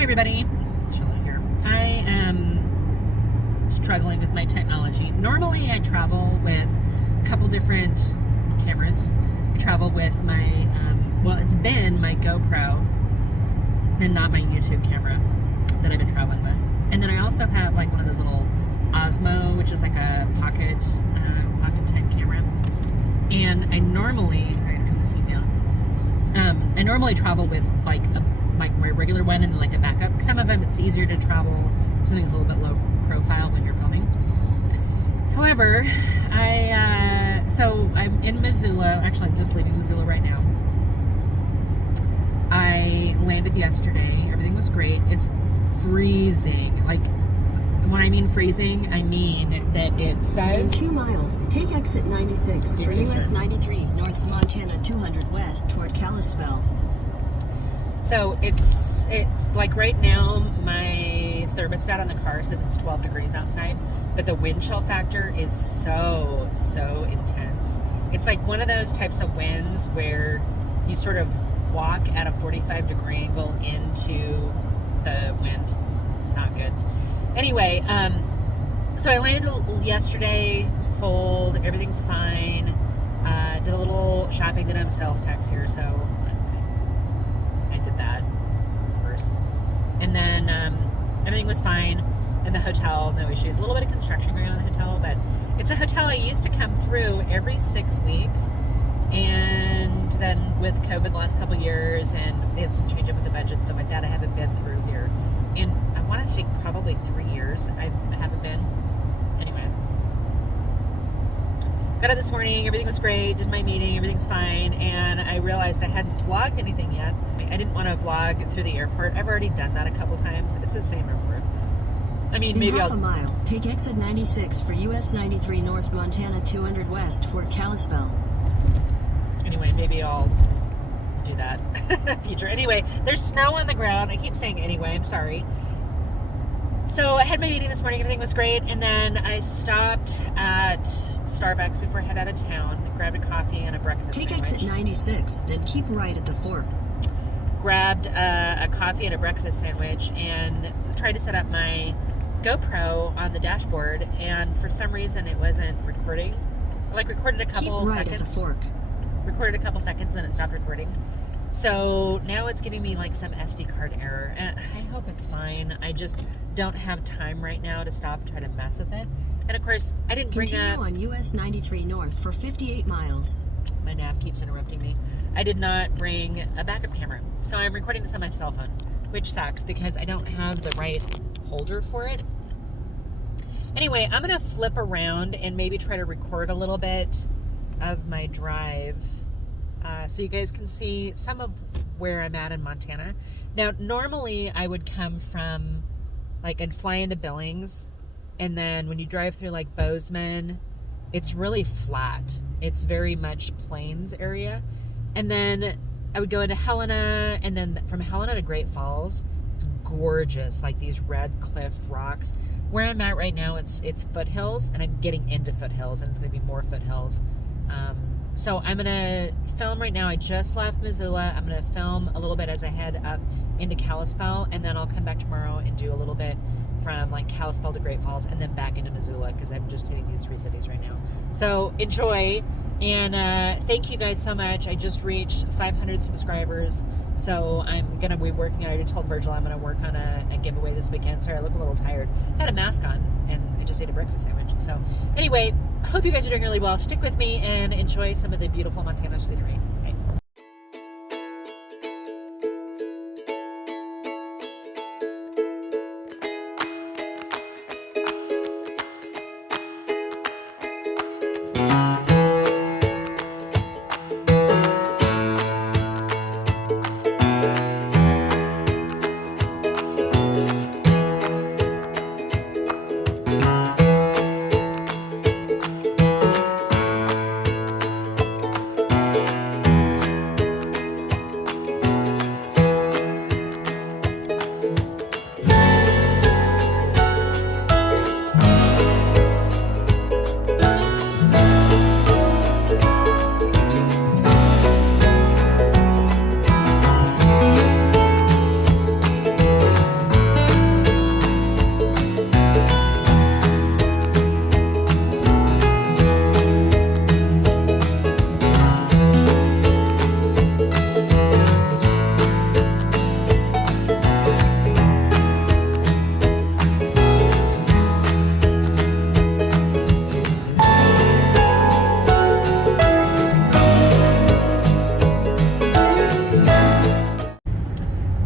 Hi everybody, Sheila here. I am struggling with my technology. Normally I travel with a couple different cameras. I travel with my, well, it's been my GoPro and not my YouTube camera that I've been traveling with. And then I also have like one of those little Osmo, which is like a pocket type camera. And I normally, I gotta turn this heat down. I normally travel with like my regular one and like a backup. Some of them it's easier to travel, something's a little bit low profile when you're filming. However, so I'm in Missoula. Actually, I'm just leaving Missoula right now. I landed yesterday. Everything was great. It's freezing. Like, when I mean freezing, I mean that it says... In 2 miles, take exit 96 for US 93, North Montana 200 West toward Kalispell. So it's like right now, my thermostat on the car says it's 12 degrees outside, but the wind chill factor is so intense. It's like one of those types of winds where you sort of walk at a 45-degree angle into the wind. Not good. Anyway, so I landed yesterday. It was cold. Everything's fine. Did a little shopping. Did have sales tax here, so I did that, of course. And then everything was fine in the hotel. No issues. A little bit of construction going on in the hotel, but it's a hotel I used to come through every 6 weeks. And then with COVID the last couple of years, and they had some change up with the budget and stuff like that, I haven't been through here. And I want to think probably 3 years I haven't been. Anyway. Got up this morning, everything was great, did my meeting, everything's fine, and I realized I hadn't vlogged anything yet. I didn't want to vlog through the airport. I've already done that a couple times. It's the same airport. I mean, maybe half a mile, take exit 96 for US 93 North Montana 200 West toward Kalispell. Anyway, maybe I'll do that future. Anyway, there's snow on the ground. I keep saying anyway, I'm sorry. So I had my meeting this morning, everything was great, and then I stopped at Starbucks before I head out of town, grabbed a coffee and a breakfast Take sandwich. exit 96, then keep right at the fork. Grabbed a coffee and a breakfast sandwich and tried to set up my GoPro on the dashboard, and for some reason it wasn't recording. I recorded a couple keep right seconds. At the fork. Recorded a couple seconds, then it stopped recording. So now it's giving me like some SD card error, and I hope it's fine. I just don't have time right now to stop and try to mess with it. And of course, I didn't bring Continue on US 93 North for 58 miles. My nap keeps interrupting me. I did not bring a backup camera, so I'm recording this on my cell phone, which sucks because I don't have the right holder for it. Anyway, I'm gonna flip around and maybe try to record a little bit of my drive so you guys can see some of where I'm at in Montana. Now, normally I would come from, like, I'd fly into Billings, and then when you drive through like Bozeman, it's really flat. It's very much plains area. And then I would go into Helena, and then from Helena to Great Falls, it's gorgeous, like these red cliff rocks. Where I'm at right now, it's foothills, and I'm getting into foothills, and it's gonna be more foothills. So I'm gonna film right now. I just left Missoula. I'm gonna film a little bit as I head up into Kalispell, and then I'll come back tomorrow and do a little bit from like Kalispell to Great Falls, and then back into Missoula, because I'm just hitting these 3 cities right now. So enjoy, and thank you guys so much. I just reached 500 subscribers, so I'm gonna be working. I already told Virgil I'm gonna work on a giveaway this weekend. Sorry, I look a little tired. I had a mask on, and I just ate a breakfast sandwich. So anyway, I hope you guys are doing really well. Stick with me and enjoy some of the beautiful Montana scenery. Bye.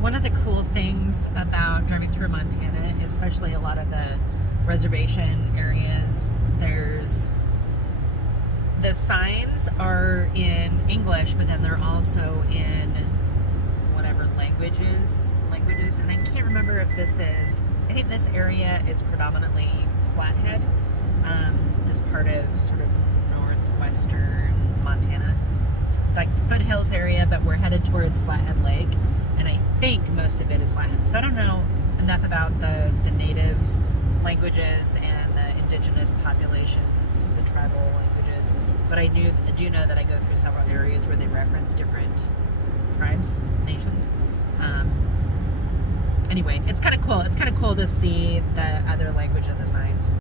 One of the cool things about driving through Montana, especially a lot of the reservation areas, the signs are in English, but then they're also in whatever languages, and I can't remember if I think this area is predominantly Flathead, this part of sort of northwestern Montana. It's like foothills area, but we're headed towards Flathead Lake, and I think most of it is Flathead. So I don't know enough about the native languages and the indigenous populations, the tribal languages, but I do know that I go through several areas where they reference different tribes, nations. Anyway, it's kind of cool. It's kind of cool to see the other language of the signs.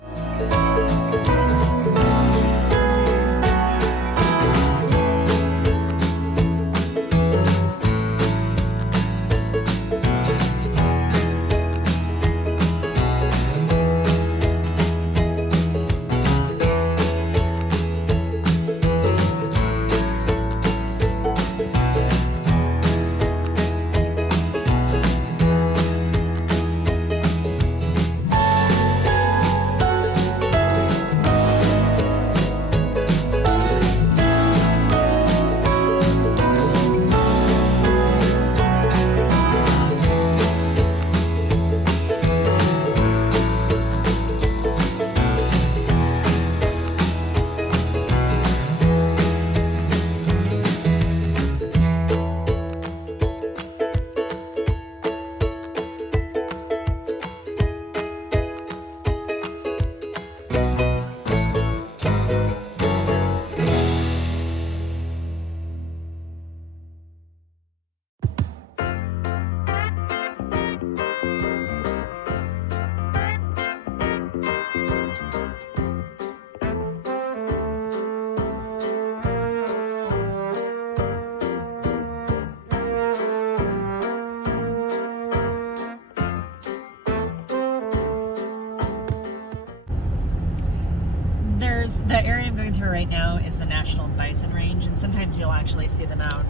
The area I'm going through right now is the National Bison Range, and sometimes you'll actually see them out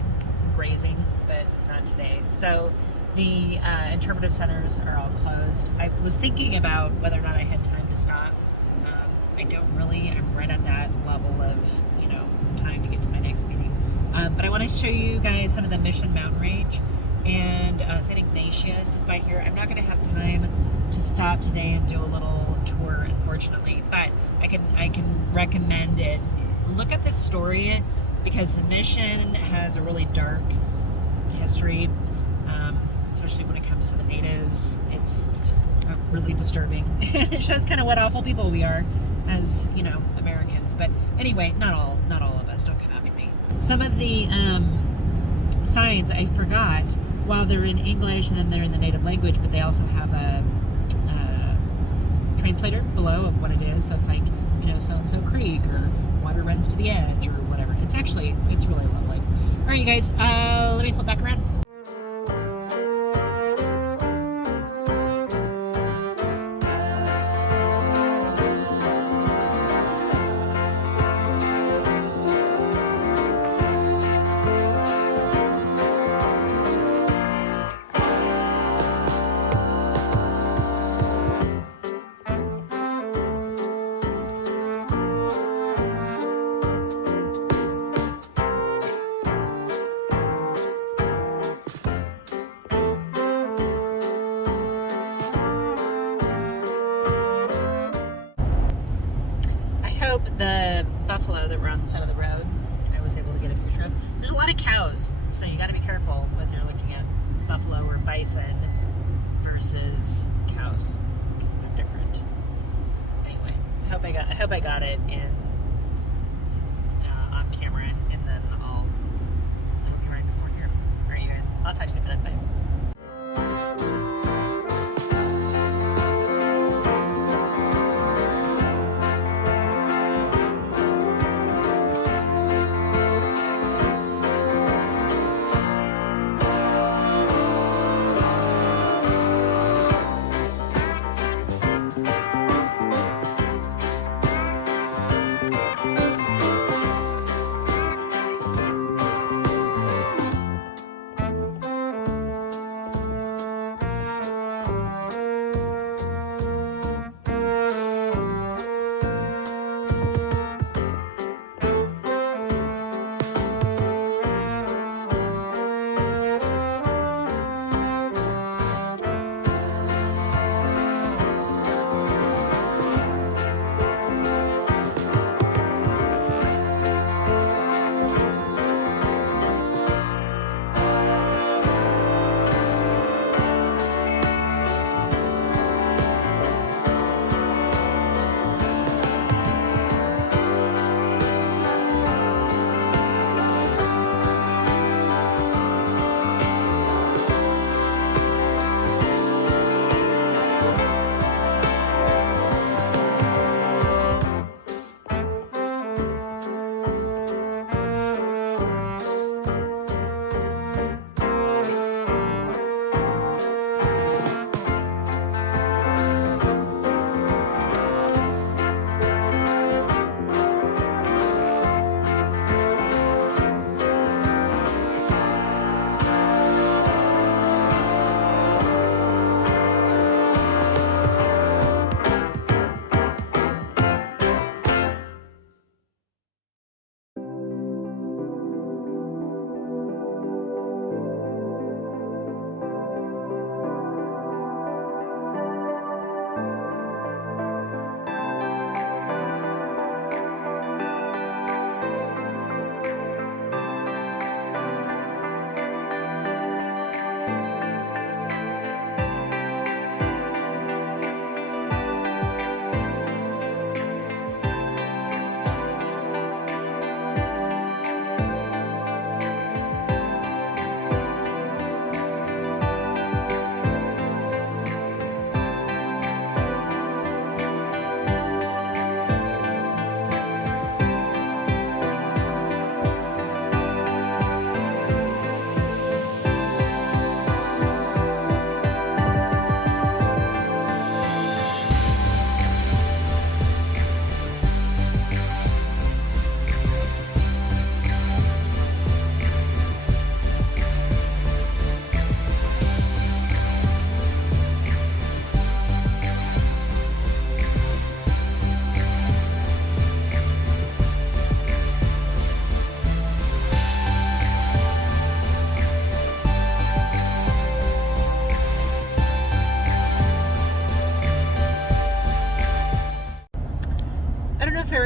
grazing, but not today. So the interpretive centers are all closed. I was thinking about whether or not I had time to stop. I don't really. I'm right at that level of, time to get to my next meeting. But I want to show you guys some of the Mission Mountain Range, and St. Ignatius is by here. I'm not going to have time to stop today and do a little tour, unfortunately, but I can recommend it. Look at this story, because the mission has a really dark history, especially when it comes to the natives. It's really disturbing. It shows kind of what awful people we are as, Americans. But anyway, not all of us. Don't come after me. Some of the signs I forgot, while they're in English and then they're in the native language, but they also have a translator below of what it is. So it's like, so-and-so creek, or water runs to the edge, or whatever. It's really lovely. All right, you guys, let me flip back around. The buffalo that were on the side of the road, I was able to get a picture of. There's a lot of cows, so you got to be careful when you're looking at buffalo or bison versus cows, because they're different. Anyway, I hope I got it in on camera, and then I'll be right before here. All right, you guys, I'll talk to you in a minute. Bye.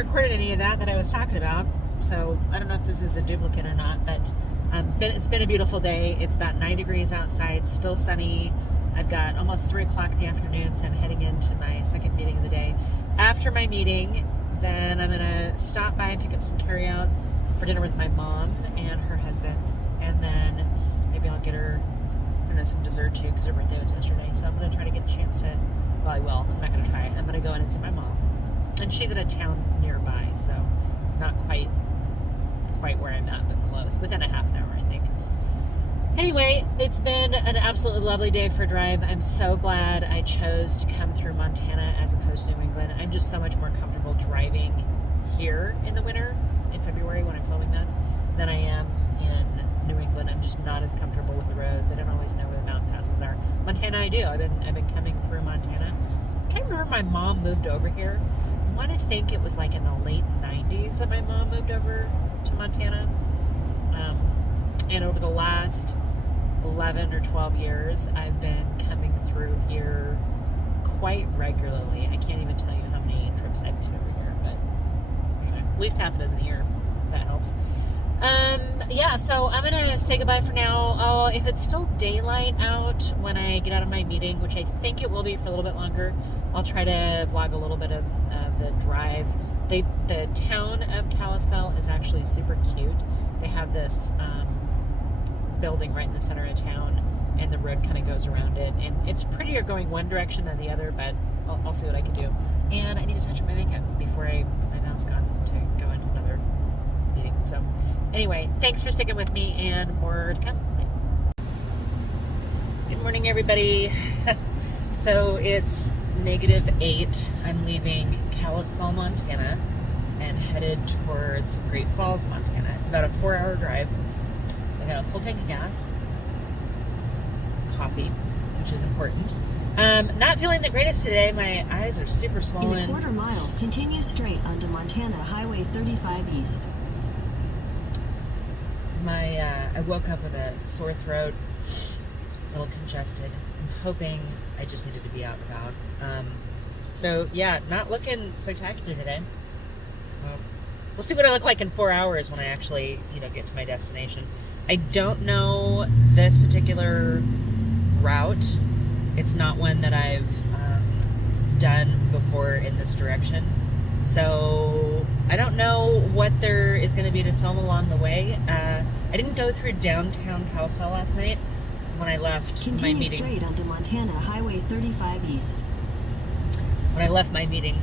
recorded any of that I was talking about, so I don't know if this is a duplicate or not, but it's been a beautiful day. It's about 9 degrees outside, still sunny. I've got almost 3 o'clock in the afternoon, so I'm heading into my second meeting of the day. After my meeting, then I'm going to stop by and pick up some carryout for dinner with my mom and her husband, and then maybe I'll get her, I don't know, some dessert too, because her birthday was yesterday, so I'm going to try to get a chance to, well, I will. I'm not going to try. I'm going to go in and see my mom. And she's in a town nearby, so not quite where I'm at, but close. Within a half an hour, I think. Anyway, it's been an absolutely lovely day for a drive. I'm so glad I chose to come through Montana as opposed to New England. I'm just so much more comfortable driving here in the winter, in February when I'm filming this, than I am in New England. I'm just not as comfortable with the roads. I don't always know where the mountain passes are. Montana, I do. I've been coming through Montana. I'm trying to remember when my mom moved over here. I want to think it was like in the late 90s that my mom moved over to Montana. And over the last 11 or 12 years, I've been coming through here quite regularly. I can't even tell you how many trips I've made over here, but anyway, at least half a dozen a year. That helps. Yeah, so I'm gonna say goodbye for now. If it's still daylight out when I get out of my meeting, which I think it will be for a little bit longer, I'll try to vlog a little bit of the drive. The town of Kalispell is actually super cute. They have this building right in the center of town, and the road kind of goes around it, and it's prettier going one direction than the other, but I'll see what I can do. And I need to touch up my makeup before I bounce on to go into another meeting. So anyway, thanks for sticking with me, and more to come. Bye. Good morning, everybody. So it's -8. I'm leaving Kalispell, Montana, and headed towards Great Falls, Montana. It's about a 4-hour drive. I got a full tank of gas, coffee, which is important. Not feeling the greatest today. My eyes are super swollen. In a quarter mile, continue straight onto Montana Highway 35 East. I woke up with a sore throat, a little congested. I'm hoping I just needed to be out and about. So yeah, not looking spectacular today. We'll see what I look like in 4 hours when I actually, get to my destination. I don't know this particular route. It's not one that I've done before in this direction. So I don't know what there is going to be to film along the way. I didn't go through downtown Kalispell last night when I left my meeting. Continue straight onto Montana Highway 35 East. When I left my meeting,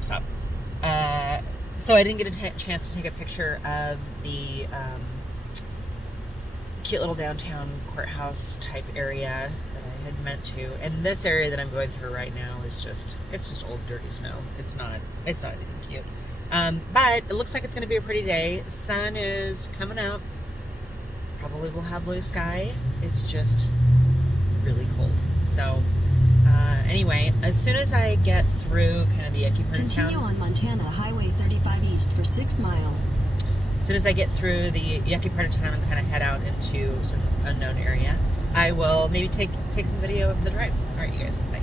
stop. So I didn't get a chance to take a picture of the cute little downtown courthouse type area that I had meant to. And this area that I'm going through right now is just old dirty snow. It's not anything cute. But it looks like it's going to be a pretty day. Sun is coming out. Probably will have blue sky. It's just really cold. So anyway, as soon as I get through kind of the yucky part of town. Continue on Montana Highway 35 East for 6 miles. As soon as I get through the yucky part of town and kind of head out into some unknown area, I will maybe take some video of the drive. All right, you guys, bye.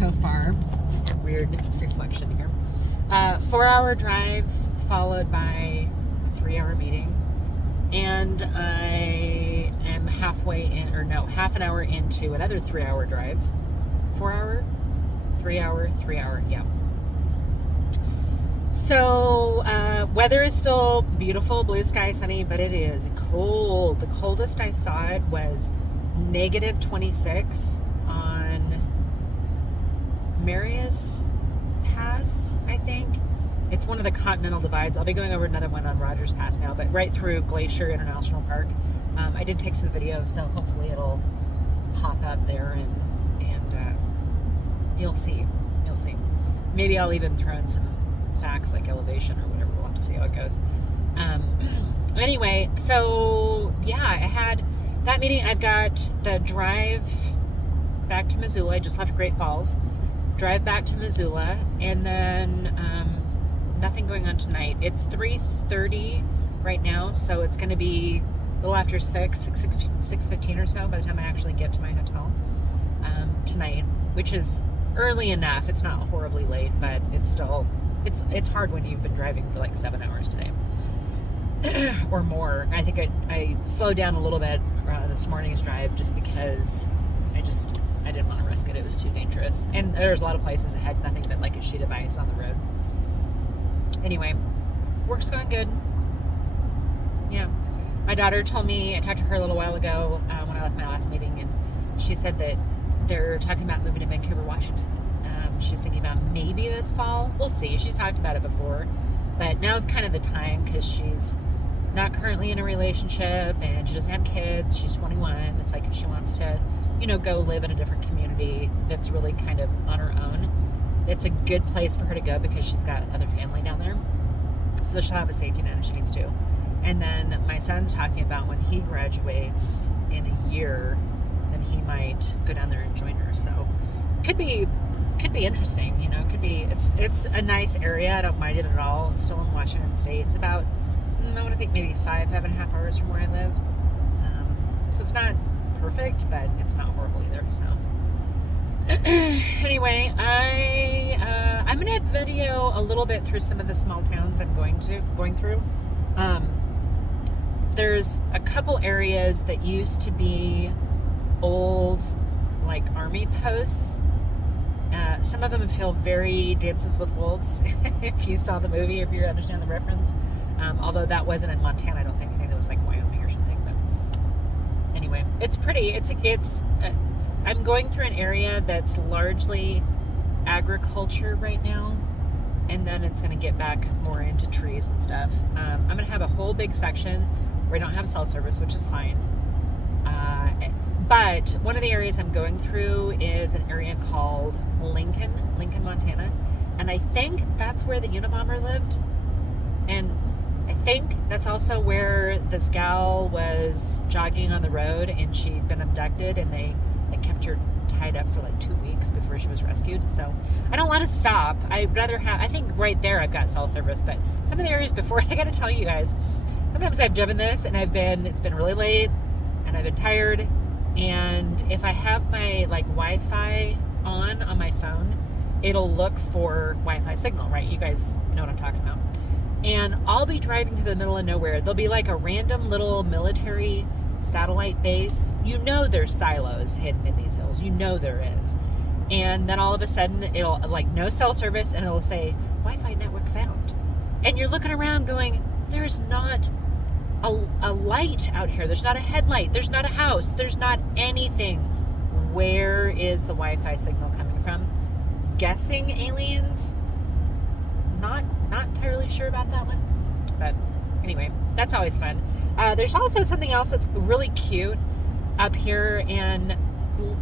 so far. Weird reflection here. 4-hour drive followed by a 3-hour meeting. And I am half an hour into another 3-hour drive. 4-hour? 3-hour, yeah. So, weather is still beautiful, blue sky, sunny, but it is cold. The coldest I saw it was negative 26 on Marius Pass, I think. It's one of the continental divides. I'll be going over another one on Rogers Pass now, but right through Glacier International Park. I did take some videos, so hopefully it'll pop up there and you'll see. Maybe I'll even throw in some facts like elevation or whatever. We'll have to see how it goes. Anyway, so yeah, I had that meeting. I've got the drive back to Missoula. I just left Great Falls. Drive back to Missoula, and then nothing going on tonight. It's 3:30 right now, so it's going to be a little after 6:15 or so by the time I actually get to my hotel tonight, which is early enough. It's not horribly late, but it's still it's hard when you've been driving for like 7 hours today or more. I think I slowed down a little bit this morning's drive just because I didn't want to risk it. It was too dangerous, and there's a lot of places that had nothing but like a sheet of ice on the road. Anyway, work's going good. Yeah, my daughter told me, I talked to her a little while ago when I left my last meeting, and she said that they're talking about moving to Vancouver, Washington. She's thinking about maybe this fall. We'll see. She's talked about it before, but now's kind of the time because she's not currently in a relationship and she doesn't have kids. She's 21. It's like if she wants to, go live in a different community that's really kind of on her own, it's a good place for her to go because she's got other family down there. So she'll have a safety net if she needs to. And then my son's talking about when he graduates in a year, then he might go down there and join her. So could be interesting, could be, it's a nice area. I don't mind it at all. It's still in Washington State. It's about, I want to think maybe 5.5 hours from where I live. So it's not perfect, but it's not horrible either. So anyway, I'm going to video a little bit through some of the small towns that I'm going through. There's a couple areas that used to be old, like army posts. Some of them feel very Dances with Wolves, if you saw the movie, if you understand the reference. Although that wasn't in Montana, I don't think. I think it was like Wyoming or something. But anyway, it's pretty. I'm going through an area that's largely agriculture right now, and then it's going to get back more into trees and stuff. I'm going to have a whole big section where I don't have cell service, which is fine. But one of the areas I'm going through is an area called Lincoln, Montana. And I think that's where the Unabomber lived. And I think that's also where this gal was jogging on the road and she'd been abducted and they kept her tied up for like 2 weeks before she was rescued. So I don't want to stop. I'd rather I think right there I've got cell service, but some of the areas before, I got to tell you guys, sometimes I've driven this and it's been really late and I've been tired. And if I have my like Wi-Fi on my phone, it'll look for Wi-Fi signal, right? You guys know what I'm talking about. And I'll be driving through the middle of nowhere. There'll be like a random little military satellite base. There's silos hidden in these hills. There is. And then all of a sudden it'll like no cell service and it'll say Wi-Fi network found. And you're looking around going, there's not a light out here. There's not a headlight. There's not a house. There's not anything. Where is the Wi-Fi signal coming from? Guessing aliens. Not entirely sure about that one. But anyway, that's always fun. There's also something else that's really cute up here. And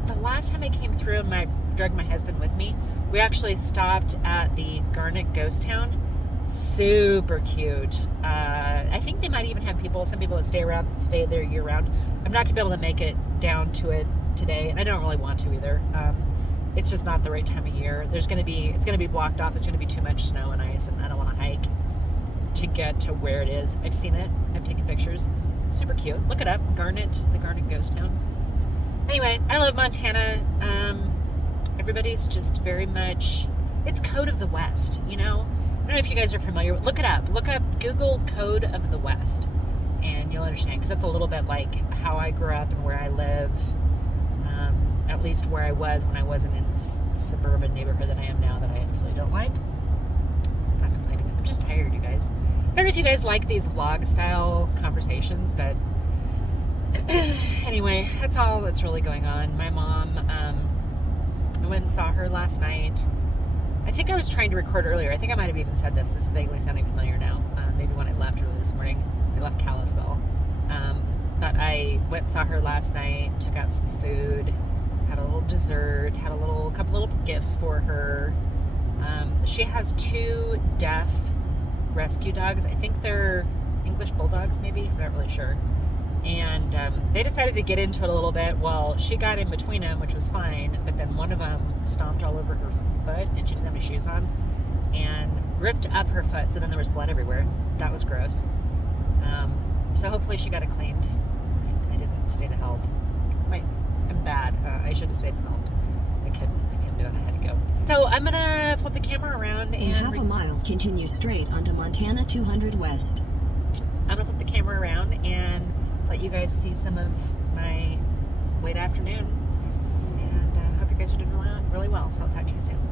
the last time I came through and I dragged my husband with me, we actually stopped at the Garnet Ghost Town. Super cute. I think they might even have some people that stay there year round. I'm not gonna be able to make it down to it today, and I don't really want to either. It's just not the right time of year. It's gonna be blocked off. It's gonna be too much snow and ice, and I don't want to hike to get to where it is. I've seen it. I've taken pictures. Super cute. Look it up. The Garnet Ghost Town. Anyway, I love Montana. everybody's just very much, it's Code of the West, you know? I don't know if you guys are familiar with, look it up. Look up Google Code of the West, and you'll understand, because that's a little bit like how I grew up and where I live, at least where I was when I wasn't in this suburban neighborhood that I am now that I absolutely don't like. I'm not complaining. I'm just tired, you guys. I don't know if you guys like these vlog style conversations, but anyway, that's all that's really going on. My mom, I went and saw her last night. I think I was trying to record earlier. I think I might have even said this. This is vaguely sounding familiar now. Maybe when I left early this morning. I left Kalispell. But I went and saw her last night, took out some food, had a little dessert, had a couple little gifts for her. She has 2 deaf rescue dogs. I think they're English bulldogs, maybe. I'm not really sure. And they decided to get into it a little bit. Well, she got in between them, which was fine, but then one of them stomped all over her foot, and she didn't have any shoes on, and ripped up her foot, so then there was blood everywhere. That was gross. So hopefully she got it cleaned. I didn't stay to help. I'm bad. I should have stayed and helped. I couldn't do it. I had to go. So I'm gonna flip the camera around In and half a mile, continue straight onto Montana 200 West. I'm gonna flip the camera around and let you guys see some of my late afternoon. And I hope you guys are doing really well. So I'll talk to you soon. Bye.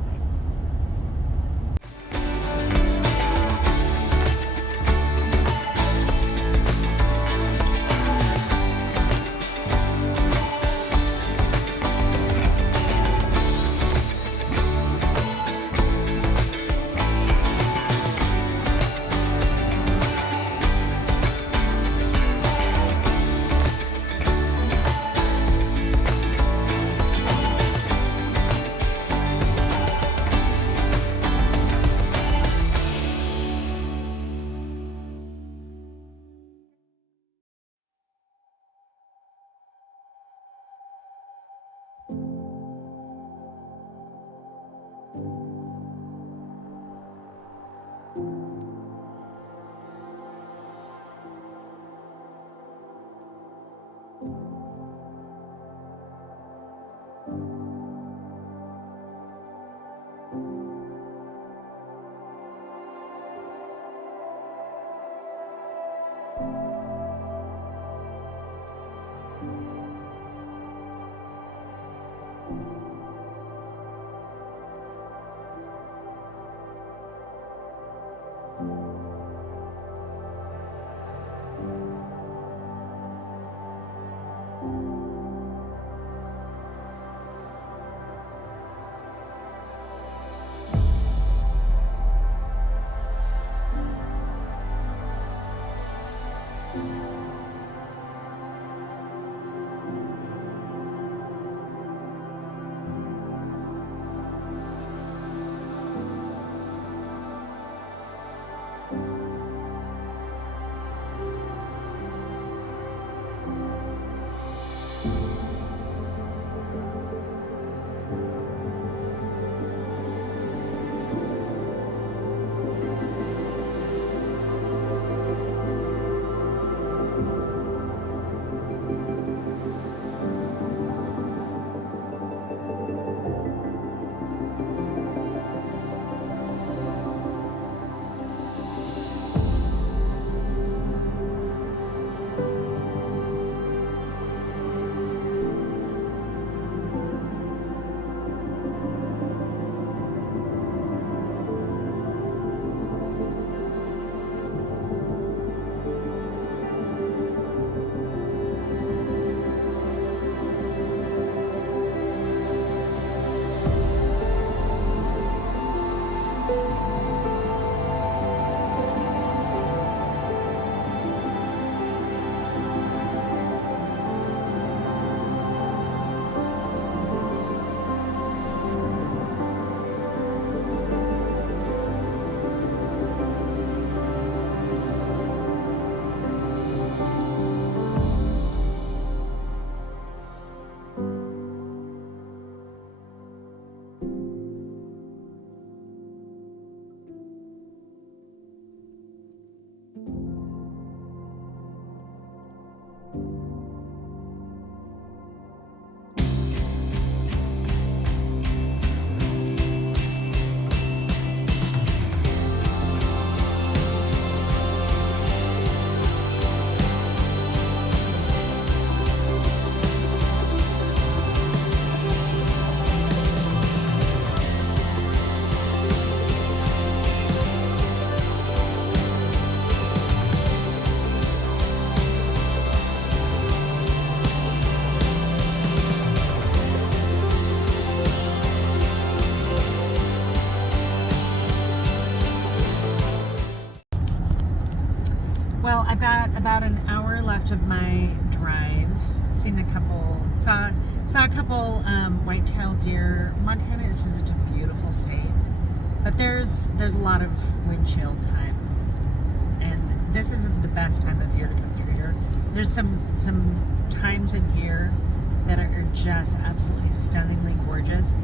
I've got about an hour left of my drive. Saw a couple white-tailed deer. Montana is just such a beautiful state, but there's a lot of wind chill time, and this isn't the best time of year to come through here. There's some times of year that are just absolutely stunningly gorgeous.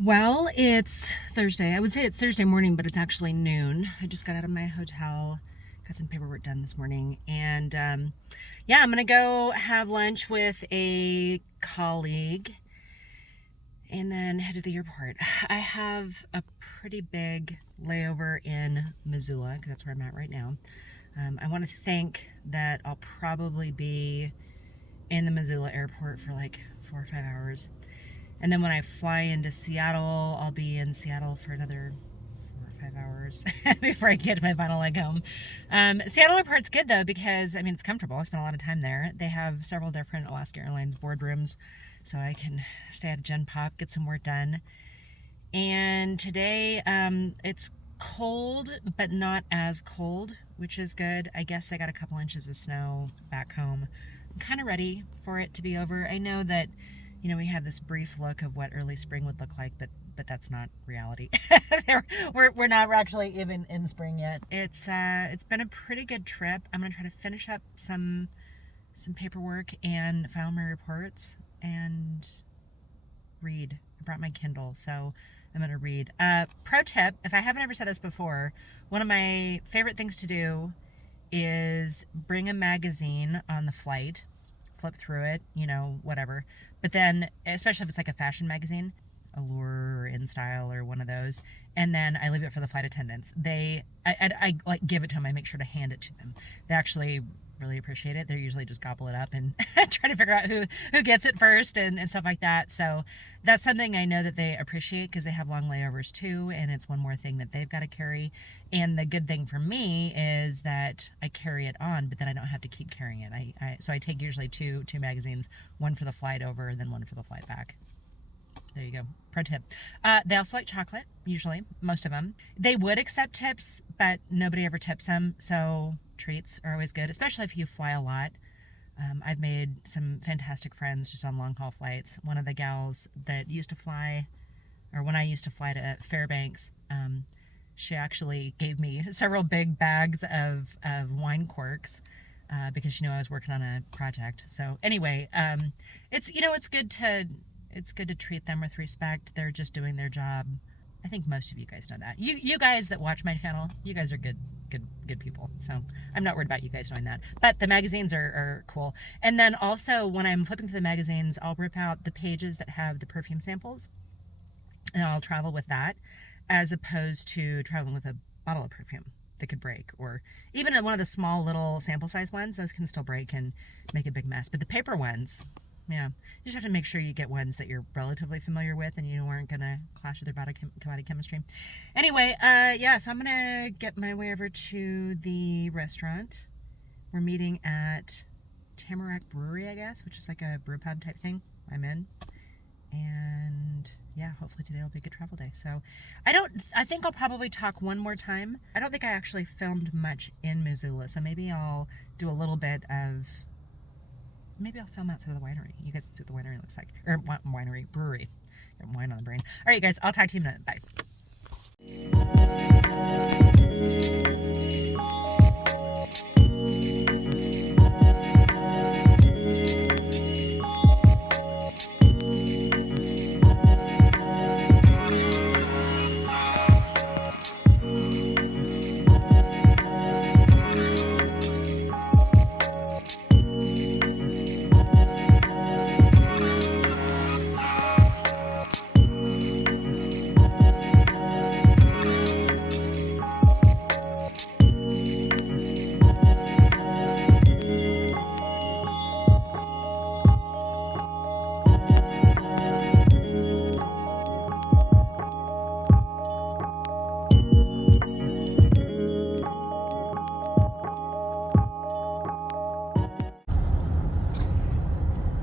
Well, it's Thursday. I would say it's Thursday morning, but it's actually noon. I just got out of my hotel, got some paperwork done this morning, and yeah, I'm gonna go have lunch with a colleague and then head to the airport. I have a pretty big layover in Missoula, because that's where I'm at right now. I want to think that I'll probably be in the Missoula airport for like 4 or 5 hours. And then when I fly into Seattle, I'll be in Seattle for another 4 or 5 hours before I get to my final leg home. Seattle airport's good though, because I mean, it's comfortable. I spent a lot of time there. They have several different Alaska Airlines boardrooms, so I can stay at a Gen Pop, get some work done. And today, it's cold, but not as cold, which is good. I guess they got a couple inches of snow back home. I'm kind of ready for it to be over. I know that, you know, we have this brief look of what early spring would look like, but that's not reality. we're not actually even in spring yet. It's been a pretty good trip. I'm gonna try to finish up some paperwork and file my reports and read. I brought my Kindle, so I'm gonna read. Pro tip, if I haven't ever said this before, one of my favorite things to do is bring a magazine on the flight, flip through it, you know, whatever. But then, especially if it's like a fashion magazine, Allure or InStyle or one of those, and then I leave it for the flight attendants. I like give it to them. I make sure to hand it to them. They actually really appreciate it. They usually just gobble it up and try to figure out who gets it first and stuff like that. So that's something I know that they appreciate, because they have long layovers too, and it's one more thing that they've got to carry. And the good thing for me is that I carry it on, but then I don't have to keep carrying it. So I take usually two magazines, one for the flight over and then one for the flight back. There you go. Pro tip. They also like chocolate, usually, most of them. They would accept tips, but nobody ever tips them, so treats are always good, especially if you fly a lot. I've made some fantastic friends just on long haul flights. One of the gals that used to fly, or when I used to fly to Fairbanks, she actually gave me several big bags of wine corks because she knew I was working on a project. So anyway, it's good to treat them with respect. They're just doing their job. I think most of you guys know that. You guys that watch my channel, you guys are good people. So I'm not worried about you guys knowing that. But the magazines are cool. And then also when I'm flipping through the magazines, I'll rip out the pages that have the perfume samples, and I'll travel with that, as opposed to traveling with a bottle of perfume that could break, or even one of the small little sample size ones. Those can still break and make a big mess. But the paper ones, yeah, you just have to make sure you get ones that you're relatively familiar with and you aren't going to clash with their body chemistry. Anyway, yeah, so I'm going to get my way over to the restaurant We're meeting at Tamarack Brewery, I guess, which is like a brew pub type thing. I'm in. And yeah, hopefully today will be a good travel day. So I think I'll probably talk one more time. I don't think I actually filmed much in Missoula, so maybe I'll do a little bit of, maybe I'll film outside of the winery. You guys can see what the winery looks like. Or brewery. Got wine on the brain. All right, guys, I'll talk to you in a minute. Bye.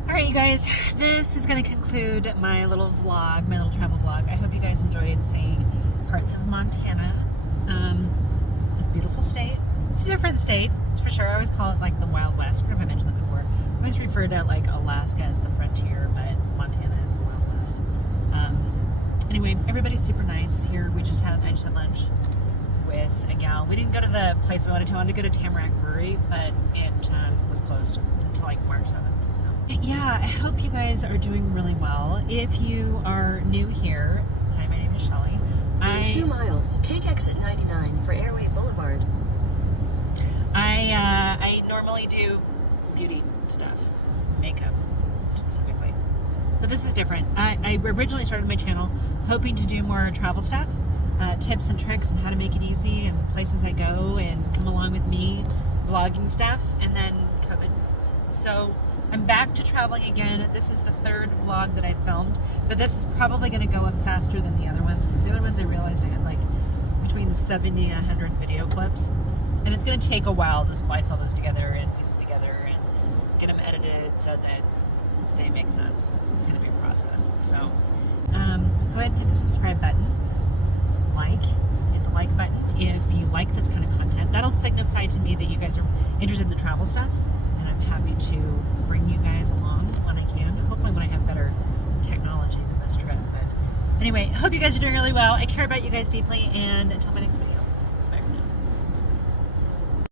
Alright, you guys, this is going to conclude my little vlog, my little travel vlog. I hope you guys enjoyed seeing parts of Montana. It's a beautiful state. It's a different state, it's for sure. I always call it like the Wild West. I don't know if I mentioned that before. I always refer to like Alaska as the frontier, but Montana is the Wild West. Anyway, everybody's super nice here. I just had lunch with a gal. We didn't go to the place we wanted to. I wanted to go to Tamarack Brewery, but it was closed until like March 7th. So yeah, I hope you guys are doing really well. If you are new here, hi, my name is Shelly. In 2 miles, take exit 99 for Airway Boulevard. I normally do beauty stuff, makeup specifically. So this is different. I originally started my channel hoping to do more travel stuff, tips and tricks and how to make it easy and places I go and come along with me, vlogging stuff, and then COVID. So I'm back to traveling again. This is the 3rd vlog that I filmed, but this is probably going to go up faster than the other ones because the other ones I realized I had like between 70 and 100 video clips, and it's going to take a while to splice all those together and piece them together and get them edited so that they make sense. It's going to be a process. So go ahead and hit the subscribe button, hit the like button if you like this kind of content. That'll signify to me that you guys are interested in the travel stuff, and I'm happy to bring you guys along when I can, hopefully when I have better technology than this trip. But anyway, I hope you guys are doing really well. I care about you guys deeply, and until my next video.